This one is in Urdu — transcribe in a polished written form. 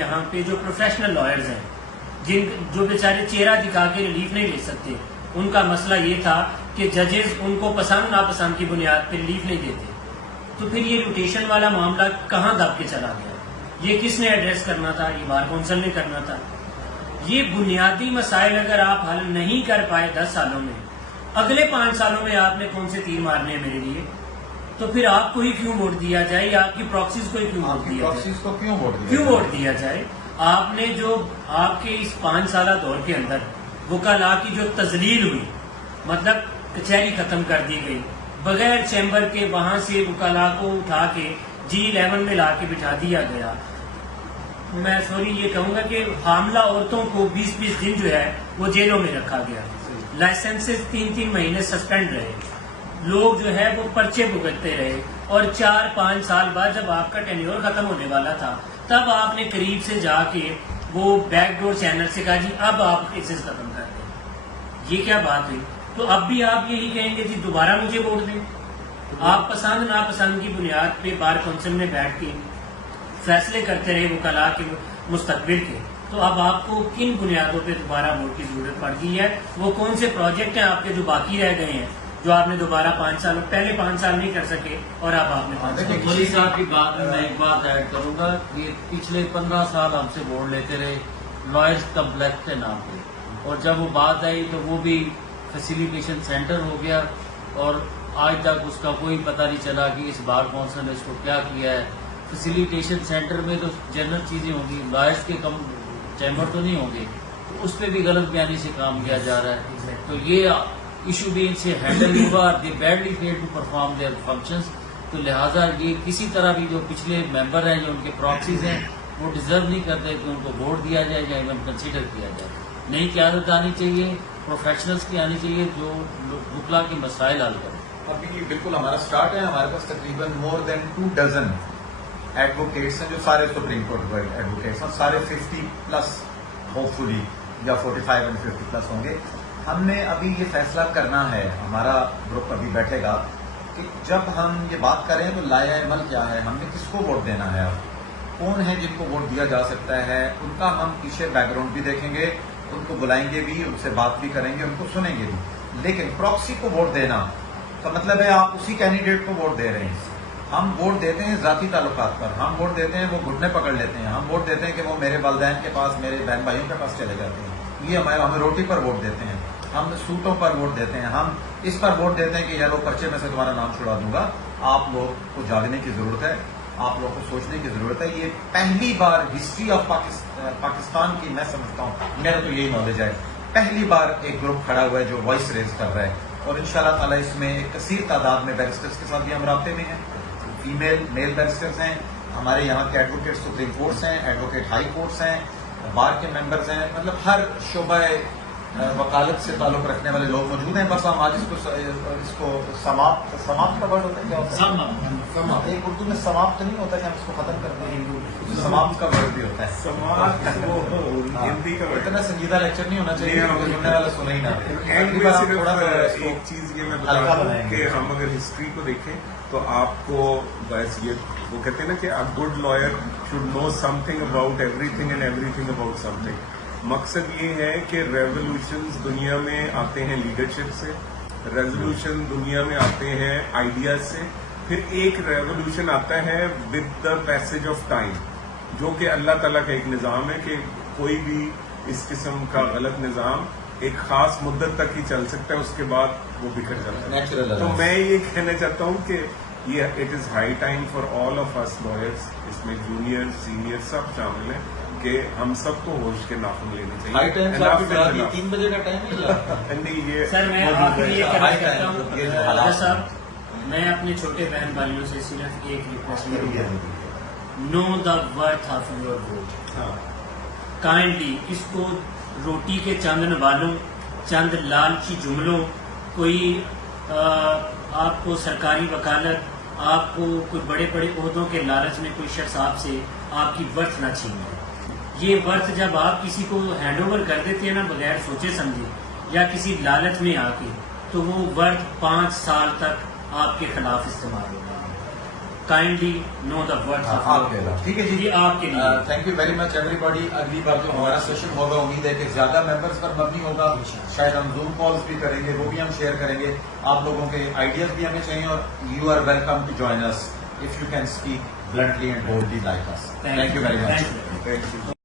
یہاں پہ جو پروفیشنل لائرز ہیں جو بیچارے چہرہ دکھا کے ریلیف نہیں لے سکتے، ان کا مسئلہ یہ تھا کہ ججز ان کو پسند ناپسند کی بنیاد پہ ریلیف نہیں دیتے، تو پھر یہ روٹیشن والا معاملہ کہاں دب کے چلا گیا؟ یہ کس نے ایڈریس کرنا تھا؟ یہ بار کونسل نے کرنا تھا۔ یہ بنیادی مسائل اگر آپ حل نہیں کر پائے 10 سالوں میں، اگلے 5 سالوں میں آپ نے کون سے تیر مارنے ہیں میرے لیے؟ تو پھر آپ کو ہی کیوں ووٹ دیا جائے، یا آپ کی پراکسیز کو ہی کیوں ووٹ دیا جائے؟ آپ نے جو آپ کے اس 5 سالہ دور کے اندر وکلاء کی جو تذلیل ہوئی، مطلب کچہری ختم کر دی گئی، بغیر چیمبر کے وہاں سے وکلاء کو اٹھا کے G11 میں لا کے بٹھا دیا گیا۔ میں سوری یہ کہوں گا کہ حاملہ عورتوں کو 20 دن جو ہے وہ جیلوں میں رکھا گیا، لائسنسز 3 مہینے سسپینڈ رہے، لوگ جو ہے وہ پرچے بھگتتے رہے، اور 4-5 سال بعد جب آپ کا ٹینیور ختم ہونے والا تھا تب آپ نے قریب سے جا کے وہ بیک ڈور چینل سے کہا جی اب آپ کیسز ختم کر دیں۔ یہ کیا بات ہوئی؟ تو اب بھی آپ یہی کہیں گے جی دوبارہ مجھے ووٹ دیں؟ آپ پسند ناپسند کی بنیاد پہ بار کونسل میں بیٹھ کے فیصلے کرتے رہے وکلاء کے مستقبل کے، تو اب آپ کو کن بنیادوں پہ دوبارہ ووٹ کی ضرورت پڑ گئی ہے؟ وہ کون سے پروجیکٹ ہیں آپ کے جو باقی رہ گئے ہیں، جو آپ نے دوبارہ 5 سال پہلے 5 سال نہیں کر سکے اور اب آپ نے 5 سال؟ مولی صاحب کی بات میں ایک بات ایڈ کروں گا کہ پچھلے 15 سال ہم سے ووٹ لیتے رہے لائرز کمپلیکس کے نام پہ، اور جب وہ بات آئی تو وہ بھی فیسیلیٹیشن سینٹر ہو گیا، اور آج تک اس کا کوئی پتہ نہیں چلا کہ اس بار کونسل نے اس کو کیا کیا ہے۔ فیسیلیٹیشن سینٹر میں تو جنرل چیزیں ہوں گی، لائرز کے کم چیمبر تو نہیں ہوں گے، تو اس پہ بھی غلط بیانی سے کام کیا جا رہا ہے، تو یہ ایشو بھی ان سے ہینڈل ہوگا، they badly fail to perform their functions, تو لہٰذا یہ کسی طرح بھی جو پچھلے ممبر ہیں جو ان کے پراکسیز ہیں وہ ڈیزرو نہیں کرتے کہ ان کو ووٹ دیا جائے یا ایون کنسیڈر کیا جائے۔ نئی قیادت آنی چاہیے، پروفیشنلز کی آنی چاہیے جو وکلاء کے مسائل حل کریں۔ ابھی بالکل ہمارا سٹارٹ ہے، ہمارے پاس تقریباً مور دین 2 ڈزن ایڈوکیٹس ہیں جو سارے سپریم کورٹ ایڈوکیٹس ہیں، سارے 50+ ہوپ فلی یا 45 and 50+ ہوں گے۔ ہم نے ابھی یہ فیصلہ کرنا ہے، ہمارا گروپ ابھی بیٹھے گا کہ جب ہم یہ بات کریں تو لائحہ عمل کیا ہے، ہم نے کس کو ووٹ دینا ہے، اب کون ہے جن کو ووٹ دیا جا سکتا ہے، ان کا ہم پیچھے بیک گراؤنڈ بھی دیکھیں گے، ان کو بلائیں گے بھی، ان سے بات بھی کریں گے، ان کو سنیں گے بھی۔ لیکن پراکسی کو ووٹ دینا کا مطلب ہے آپ اسی کینڈیڈیٹ کو ووٹ دے رہے ہیں۔ ہم ووٹ دیتے ہیں ذاتی تعلقات پر، ہم ووٹ دیتے ہیں وہ گھٹنے پکڑ لیتے ہیں، ہم ووٹ دیتے ہیں کہ وہ میرے والدین کے پاس، میرے بہن بھائیوں کے پاس چلے جاتے ہیں، یہ ہمیں روٹی پر ووٹ دیتے ہیں، ہم سوٹوں پر ووٹ دیتے ہیں، ہم اس پر ووٹ دیتے ہیں کہ یار وہ پرچے میں سے تمہارا نام چھڑا دوں گا۔ آپ لوگ کو جاگنے کی ضرورت ہے، آپ لوگ کو سوچنے کی ضرورت ہے۔ یہ پہلی بار ہسٹری آف پاکستان کی میں سمجھتا ہوں، میرا تو یہی نالج ہے، پہلی بار ایک گروپ کھڑا ہوا ہے جو وائس ریز کر رہا ہے، اور انشاءاللہ تعالیٰ اس میں ایک کثیر تعداد میں بیرسٹرز کے ساتھ بھی ہم رابطے میں ہیں، فیمیل میل بیرسٹرز ہیں، ہمارے یہاں کے ایڈوکیٹ سپریم کورٹس ہیں، ایڈوکیٹ ہائی کورٹس ہیں، بار کے ممبرز ہیں، مطلب ہر شعبہ وکالت سے تعلق رکھنے والے لوگ موجود ہیں۔ بس ہم آج اس کو سماپت کا ورڈ ہوتا ہے، کیا ہوتا ہے؟ سماپت۔ ایک اردو میں سماپت تو نہیں ہوتا کہ ہم اس کو ختم کرتے ہیں، سماپت کا ورڈ بھی ہوتا ہے۔ اتنا سنجیدہ لیکچر نہیں ہونا چاہیے، سننے والا سنا ہی نہ۔ ایک چیز یہ میں بتاؤں کہ ہم اگر ہسٹری کو دیکھیں تو آپ کو بس یہ وہ کہتے ہیں نا کہ a good lawyer should know something about everything and everything about something۔ مقصد یہ ہے کہ ریولیوشنز دنیا میں آتے ہیں لیڈرشپ سے، ریزولوشن دنیا میں آتے ہیں آئیڈیاز سے، پھر ایک ریولیوشن آتا ہے with the passage of time, جو کہ اللہ تعالیٰ کا ایک نظام ہے کہ کوئی بھی اس قسم کا غلط نظام ایک خاص مدت تک ہی چل سکتا ہے، اس کے بعد وہ بکھر جاتا ہے۔ تو میں یہ کہنا چاہتا ہوں کہ یہ it is high time for all of us lawyers, اس میں جونیئر سینئر سب شامل ہیں، کہ ہم سب کو ہوش کے ناخن لینے چاہیے۔ 3 بجے کا ٹائم ہے سر، میں آپ کو یہ کہنا چاہتا ہوں صاحب، میں اپنے چھوٹے بہن بھائیوں سے صرف ایک ریکویسٹ کروں گا، know the worth of your vote. Kindly اس کو روٹی کے چند نوالوں، چند لالچی جملوں، کوئی آپ کو سرکاری وکالت، آپ کو کوئی بڑے بڑے عہدوں کے لالچ میں کوئی شخص آپ سے آپ کی ورتھ نہ چھین۔ یہ ورتھ جب آپ کسی کو ہینڈ اوور کر دیتے ہیں نا بغیر سوچے سمجھے یا کسی لالچ میں آ کے، تو وہ ورتھ 5 سال تک آپ کے خلاف استعمال ہوگا۔ kindly know the words of آپ your کے God. ٹھیک ہے جی. یہ آپ کے لیے. Thank you very much every body. اگلی بار جو ہمارا سیشن ہوگا امید ہے کہ زیادہ ممبرس پر مبنی ہوگا. شاید ہم زوم کالس بھی کریں گے, وہ بھی ہم شیئر کریں گے. آپ لوگوں کے آئیڈیاز بھی ہمیں چاہیے, اور you are welcome to join us if you can speak bluntly and boldly like us. Thank you very much. Thank you. Thank you.